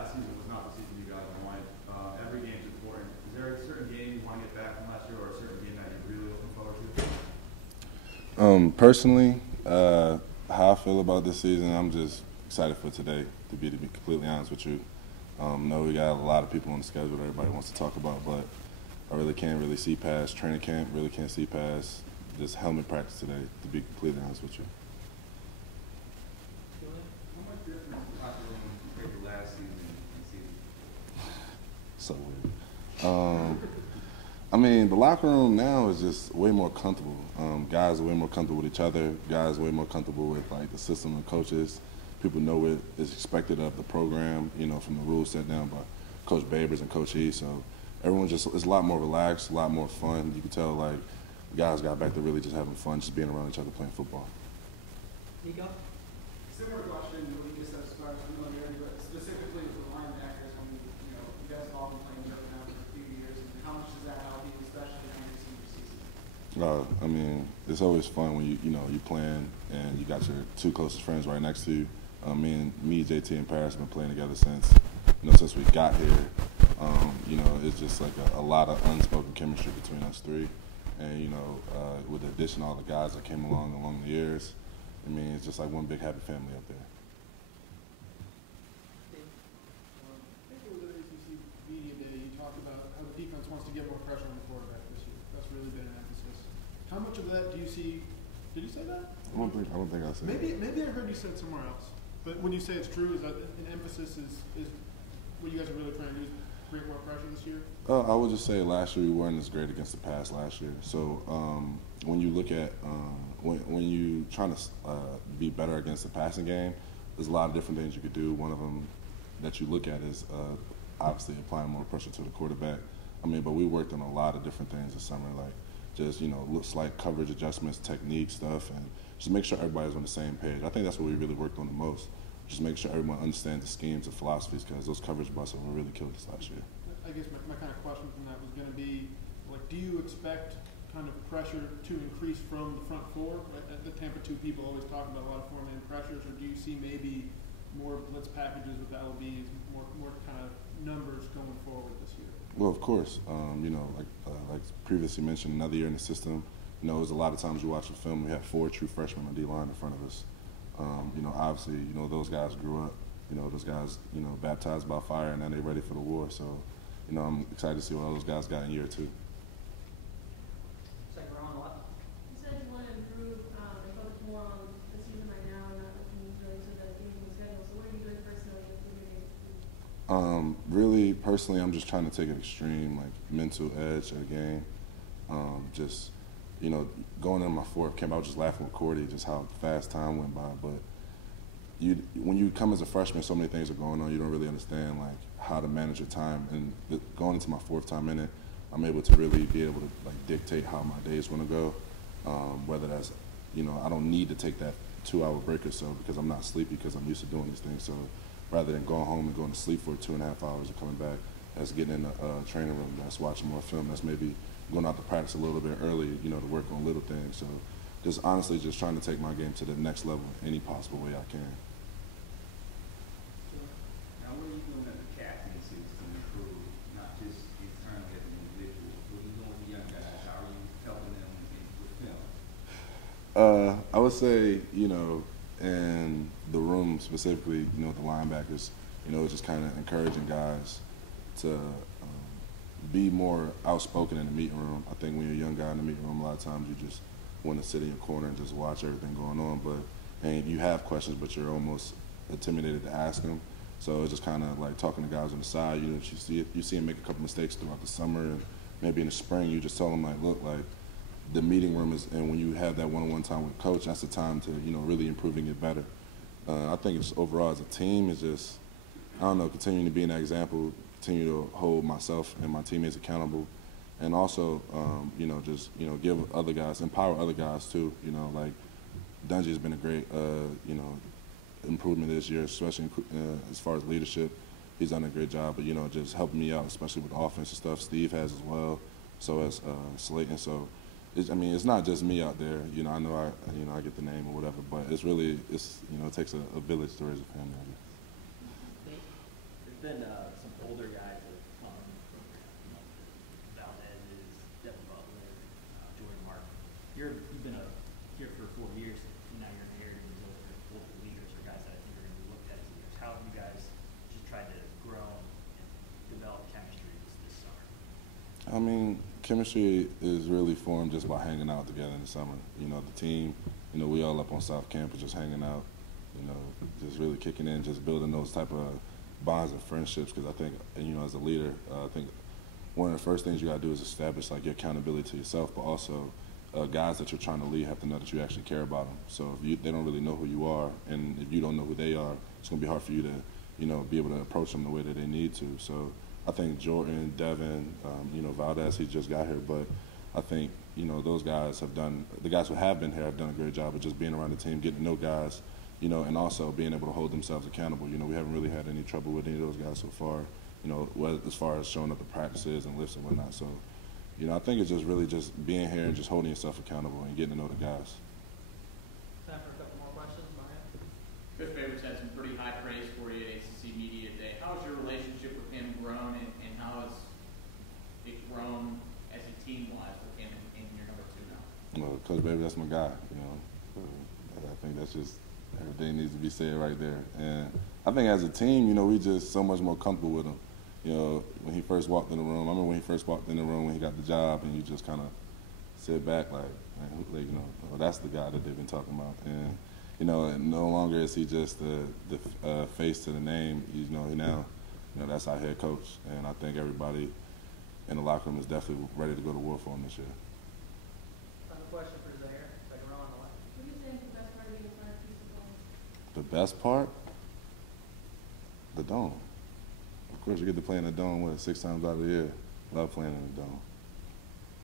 last season was not the season you guys wanted. Every game's important. Is there a certain game you want to get back from last year, or a certain game that you're really looking forward to? Personally, how I feel about this season, I'm just excited for today, to be completely honest with you. Know we got a lot of people on the schedule that everybody wants to talk about, but I really can't really see past training camp, really can't see past just helmet practice today, to be completely honest with you. How much difference is the locker room compared to last season and season? So weird. I mean, the locker room now is just way more comfortable. Guys are way more comfortable with each other. Guys are way more comfortable with like the system and coaches. People know what is expected of the program, you know, from the rules set down by Coach Babers and Coach E. So everyone just is a lot more relaxed, a lot more fun. You can tell like guys got back to really just having fun, just being around each other playing football. Nico? Similar question to what you just said as far as familiarity, but specifically with the linebackers, when you guys have all been playing together now for a few years, and how much does that help you, especially in your senior season? I mean, it's always fun when you playing and you got your two closest friends right next to you. Me, JT, and Paris have been playing together since we got here. It's just like a lot of unspoken chemistry between us three. And, with the addition of all the guys that came along the years, I mean, it's just like one big happy family up there. I think it was at ACC Media Day, you talked about how the defense wants to get more pressure on the quarterback this year. That's really been an emphasis. How much of that do you see? Did you say that? I don't think I said that. Maybe I heard you said somewhere else. But when you say it's true, is that an emphasis is what you guys are really trying to do is create more pressure this year? I would just say last year we weren't as great against the pass last year. So when you look at when you trying to be better against the passing game, there's a lot of different things you could do. One of them that you look at is obviously applying more pressure to the quarterback. But we worked on a lot of different things this summer, like just slight coverage adjustments, technique stuff, and just make sure everybody's on the same page. I think that's what we really worked on the most. Just make sure everyone understands the schemes and philosophies, because those coverage busts will really kill us last year. I guess my kind of question from that was going to be, like, do you expect kind of pressure to increase from the front four? Right? The Tampa 2 people always talk about a lot of four-man pressures, or do you see maybe more blitz packages with LBs, more kind of numbers going forward this year? Well, of course. Like previously mentioned, another year in the system. There's a lot of times you watch the film, we have 4 true freshmen on D-line in front of us. Obviously, those guys grew up. Those guys, baptized by fire, and then they're ready for the war. So, I'm excited to see what all those guys got in year 2. Second round, what? You said you want to improve and focus more on the season right now and not looking really to the game schedule. So what are you doing personally to improve? Really, personally, I'm just trying to take an extreme, mental edge of the game. Going into my 4th camp, I was just laughing with Cordy just how fast time went by. But when you come as a freshman, so many things are going on. You don't really understand how to manage your time. And going into my 4th time in it, I'm able to really be able to dictate how my day is going to go. Whether that's, I don't need to take that 2-hour break or so because I'm not sleepy because I'm used to doing these things. So rather than going home and going to sleep for 2.5 hours and coming back, that's getting in the training room, that's watching more film, that's maybe going out to practice a little bit early, to work on little things. So just honestly just trying to take my game to the next level any possible way I can. Now, what are you doing as a captain to improve, not just internally as an individual? What are you doing with the young guys? How are you helping them with film? I would say, in the room specifically, the linebackers, just kind of encouraging guys to be more outspoken in the meeting room. I think when you're a young guy in the meeting room, a lot of times you just want to sit in your corner and just watch everything going on. And you have questions, but you're almost intimidated to ask them. So it's just kind of like talking to guys on the side. You see them make a couple mistakes throughout the summer, and maybe in the spring you just tell them look, the meeting room is, and when you have that one-on-one time with coach, that's the time to really improve and get better. I think it's overall as a team is just, continuing to be an example, continue to hold myself and my teammates accountable, and also give other guys, empower other guys too. Dungy has been a great improvement this year, especially as far as leadership. He's done a great job, but just helping me out, especially with the offensive stuff. Steve has as well, so has Slayton. So it's not just me out there. I know I get the name or whatever, but it takes a village to raise a family. I guess. been some older guys that have come in the program, you know, Valdez's, Devin Butler, Jordan Martin. You've been here for 4 years, and now you're inheriting these older leaders or guys that I think are going to be looked at as leaders. How have you guys just tried to grow and develop chemistry this summer? I mean, chemistry is really formed just by hanging out together in the summer. You know, the team, you know, we all up on South Campus just hanging out, you know, just really kicking in, just building those type of bonds and friendships. Because I think, you know, as a leader, I think one of the first things you got to do is establish, like, your accountability to yourself, but also guys that you're trying to lead have to know that you actually care about them. So if they don't really know who you are, and if you don't know who they are, it's going to be hard for you to, you know, be able to approach them the way that they need to. So I think Jordan, Devin, you know, Valdez, he just got here, but I think, you know, those guys have done, the guys who have been here have done a great job of just being around the team, getting to know guys, you know, and also being able to hold themselves accountable. You know, we haven't really had any trouble with any of those guys so far, you know, as far as showing up to practices and lifts and whatnot. So, you know, I think it's just really just being here and just holding yourself accountable and getting to know the guys. Time for a couple more questions, Brian. Coach Favors had some pretty high praise for you at ACC Media Day. How has your relationship with him grown, and how has it grown as a team-wise with him in your number 2 now? Well, Coach Baby, that's my guy, you know. I think that's just everything needs to be said right there. And I think as a team, you know, we just so much more comfortable with him. You know, when he first walked in the room, I remember when he first walked in the room when he got the job, and you just kind of sit back like, you know, oh, that's the guy that they've been talking about. And, you know, no longer is he just the face to the name. You know, now, you know, that's our head coach. And I think everybody in the locker room is definitely ready to go to war for him this year. Final question for Zaire. Second row on the left. What do you think the best part of being a Syracuse football? The best part? The dome. Of course, you get to play in the dome, 6 times out of the year. Love playing in the dome.